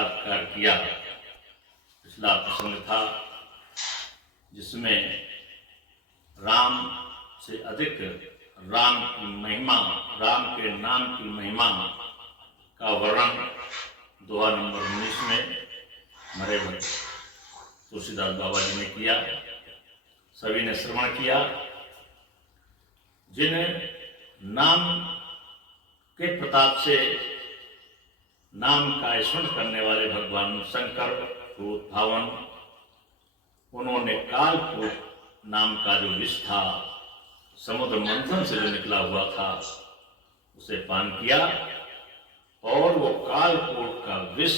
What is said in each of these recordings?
साक्षात्कार किया। पिछला प्रसंग था जिसमें राम से अधिक राम की महिमा, राम के नाम की महिमा का वर्णन दोहा नंबर 19 में हमारे भक्त तुलसीदास बाबा जी ने किया। सभी ने श्रवण किया। जिन नाम के प्रताप से नाम का स्मरण करने वाले भगवान शंकर को धावन, उन्होंने कालकूट नाम का जो विष था, समुद्र मंथन से जो निकला हुआ था, उसे पान किया और वो कालकूट का विष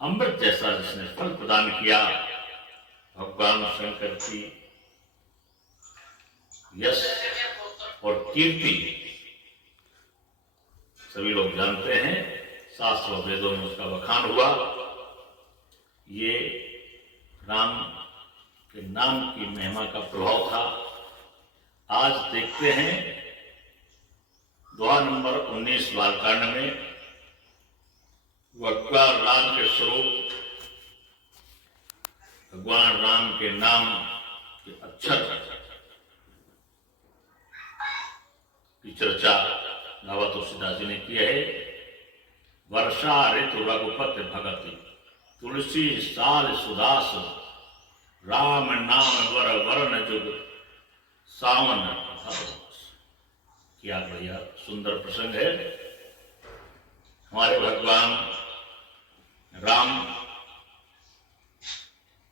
अमृत जैसा जिसने फल प्रदान किया। भगवान शंकर की यश और कीर्ति सभी लोग जानते हैं, शास्त्र और वेदों में उसका बखान हुआ। ये राम के नाम की महिमा का प्रभाव था। आज देखते हैं दोहा नंबर 19 बालकांड में भगवान राम के स्वरूप, भगवान राम के नाम के अक्षर की चर्चा बाबा तुलसीदास जी ने की है। वर्षा ऋतु रघुपति भगति, तुलसी साल सुदास, राम नाम वर वरण जुग, सावन भादस। क्या बढ़िया सुंदर प्रसंग है। हमारे भगवान राम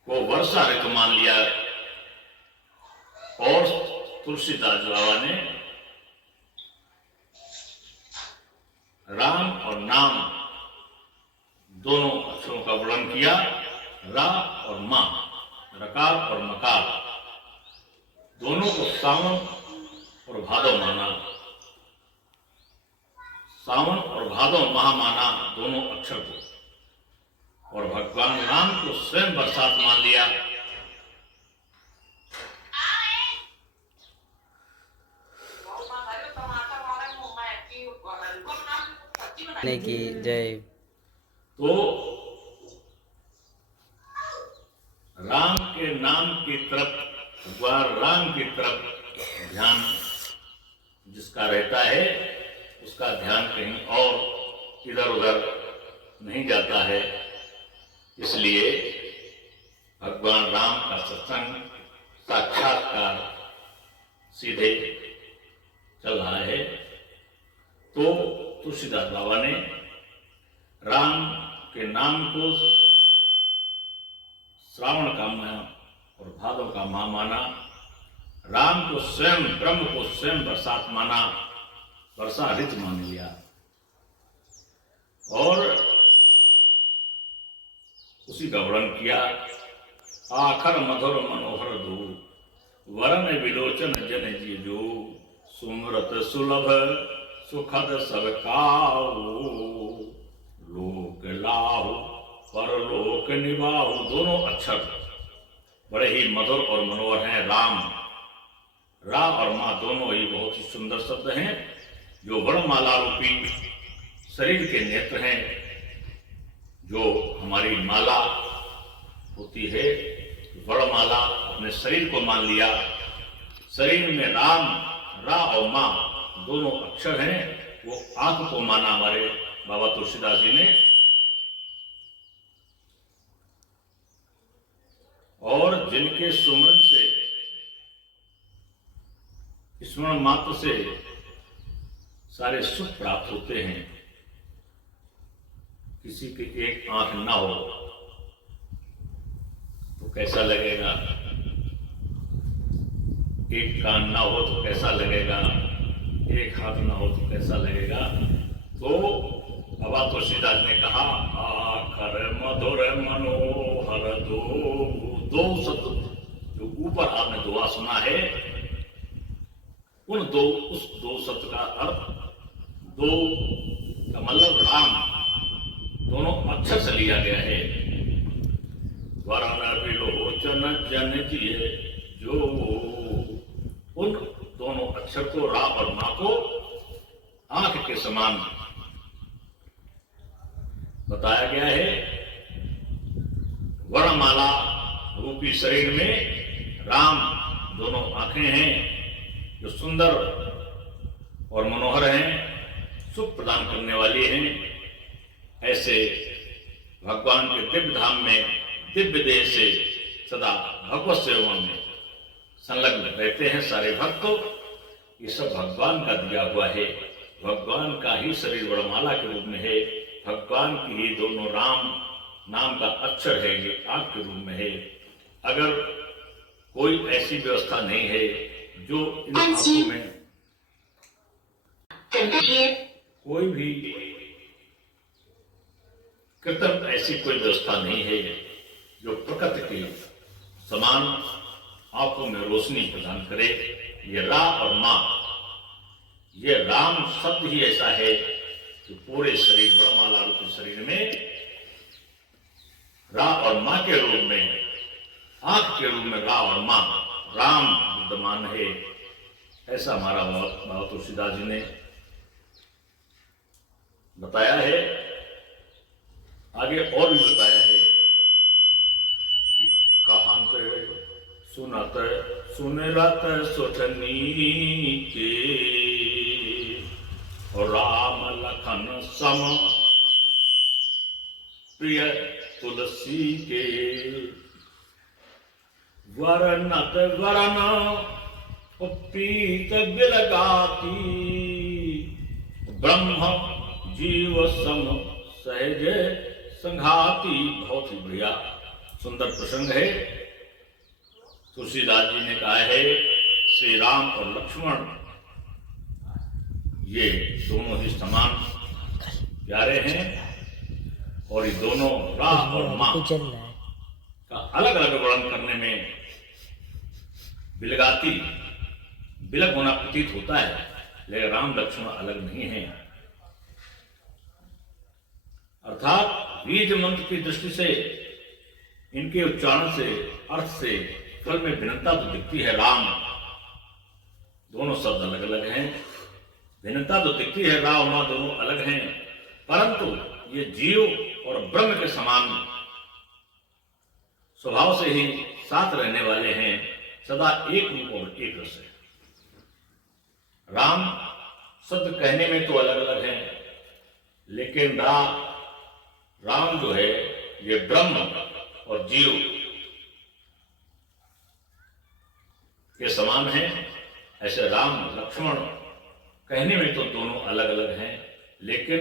को वर्षा ऋतु मान लिया और तुलसीदास बाबा ने राम और नाम दोनों अक्षरों का वर्णन किया। रा और मां, रकार और मकार, दोनों को सावन और भादव माना। सावन और भादव माह माना दोनों अक्षर को, और भगवान राम को स्वयं बरसात मान लिया। की जय। तो राम के नाम की तरफ, भगवान राम की तरफ ध्यान जिसका रहता है, उसका ध्यान कहीं और इधर उधर नहीं जाता है। इसलिए भगवान राम का सत्संग, साक्षात्कार सीधे चल रहा है। तो तुलसीदास बाबा ने राम के नाम को श्रावण का माह और भादव का माह माना। राम को स्वयं, ब्रह्म को स्वयं बरसात माना, वर्षा ऋतु मान लिया। और उसी का वर्णन किया। आखर मधुर मनोहर दो, वरण विलोचन जन जीजो, सुमरत सुलभ सुखद सब काऊ, लोक लाहु परलोक निभाऊ। दोनों अक्षर बड़े ही मधुर और मनोहर हैं। राम, रा और मां दोनों ही बहुत ही सुंदर शब्द हैं, जो वर्णमाला रूपी शरीर के नेत्र हैं। जो हमारी माला होती है, वर्णमाला, अपने शरीर को मान लिया। शरीर में राम, रा और मां दोनों अक्षर हैं, वो आंख को माना हमारे बाबा तुलसीदास जी ने। और जिनके सुमरन से, स्मरण मात्र से सारे सुख प्राप्त होते हैं। किसी की एक आंख ना हो तो कैसा लगेगा, एक कान ना हो तो कैसा लगेगा, एक हाथ ना हो तो कैसा लगेगा। तो बाबा तुलसीदास ने कहा, आखर मधुर मनोहर दो शब्द जो ऊपर आपने दुआ सुना है, उस दो शब्द का अर्थ, दो का मतलब राम, दोनों अक्षर से लिया गया है। वरण विलोचन जन जिए, जो उन दोनों अक्षर को, रा और मा को आंख के समान बताया गया है। वर्णमाला रूपी शरीर में राम दोनों आंखें हैं जो सुंदर और मनोहर हैं, सुख प्रदान करने वाली हैं। ऐसे भगवान के दिव्य धाम में दिव्य देह से सदा भगवत सेवा में संलग्न रहते हैं सारे भक्त। ये सब भगवान का दिया हुआ है, भगवान का ही शरीर वरमाला के रूप में है, भगवान की ही दोनों राम नाम का अक्षर है, ये आंख के रूप में है। अगर कोई ऐसी व्यवस्था नहीं है जो इन आंखों में कोई भी कृत्रिम ऐसी कोई व्यवस्था नहीं है जो प्रकृति के समान आंखों में रोशनी प्रदान करे। ये रा और मां, ये राम शब्द ही ऐसा है कि पूरे शरीर वरमाला रूपी शरीर में रा और मां के रूप में, आंख के रूप में रा और मां राम विद्यमान है। ऐसा हमारा बाबा तुलसीदास जी ने बताया है। आगे और भी बताया है कि कहांत सुनत सुनरत सोचनी के और राम लखन सम प्रिय तुलसी के वरनत वरन प्रीत बिलगाती ब्रह्म जीव सम सहज संघाती। बहुत ही बढ़िया सुंदर प्रसंग है। तुलसीदास जी ने कहा है श्री राम और लक्ष्मण ये दोनों ही समान प्यारे हैं और ये दोनों राम और मां का अलग अलग वर्णन करने में बिलगाती बिलग होना प्रतीत होता है, लेकिन राम लक्ष्मण अलग नहीं है। अर्थात बीज मंत्र की दृष्टि से इनके उच्चारण से अर्थ से फल में भिन्नता तो दिखती है। राम दोनों शब्द अलग अलग हैं, भिन्नता तो दिखती है, राम मां दोनों अलग हैं, परंतु ये जीव और ब्रह्म के समान स्वभाव से ही साथ रहने वाले हैं, सदा एक रूप और एक रस है। राम शब्द कहने में तो अलग अलग हैं, लेकिन राम जो है ये ब्रह्म और जीव के समान है। ऐसे राम लक्ष्मण कहने में तो दोनों अलग अलग हैं, लेकिन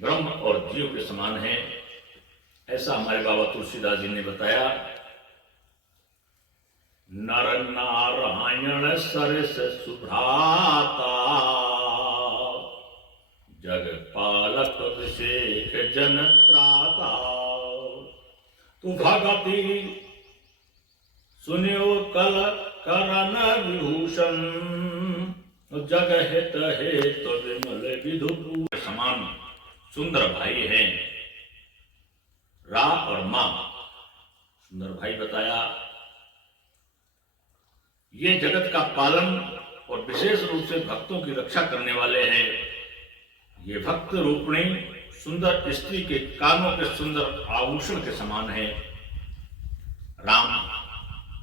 ब्रह्म और जीव के समान हैं। ऐसा हमारे बाबा तुलसीदास जी ने बताया। नर नारायण सरस सुभ्राता जग पालक अभिषेक जन त्राता। तू भगति सुनियो कल करन विभूषण जग हित हे तो विमल विधु। समान सुंदर भाई हैं रा और मां। सुंदर भाई बताया ये जगत का पालन और विशेष रूप से भक्तों की रक्षा करने वाले हैं। ये भक्त रूपणी सुंदर स्त्री के कानों के सुंदर आभूषण के समान है। राम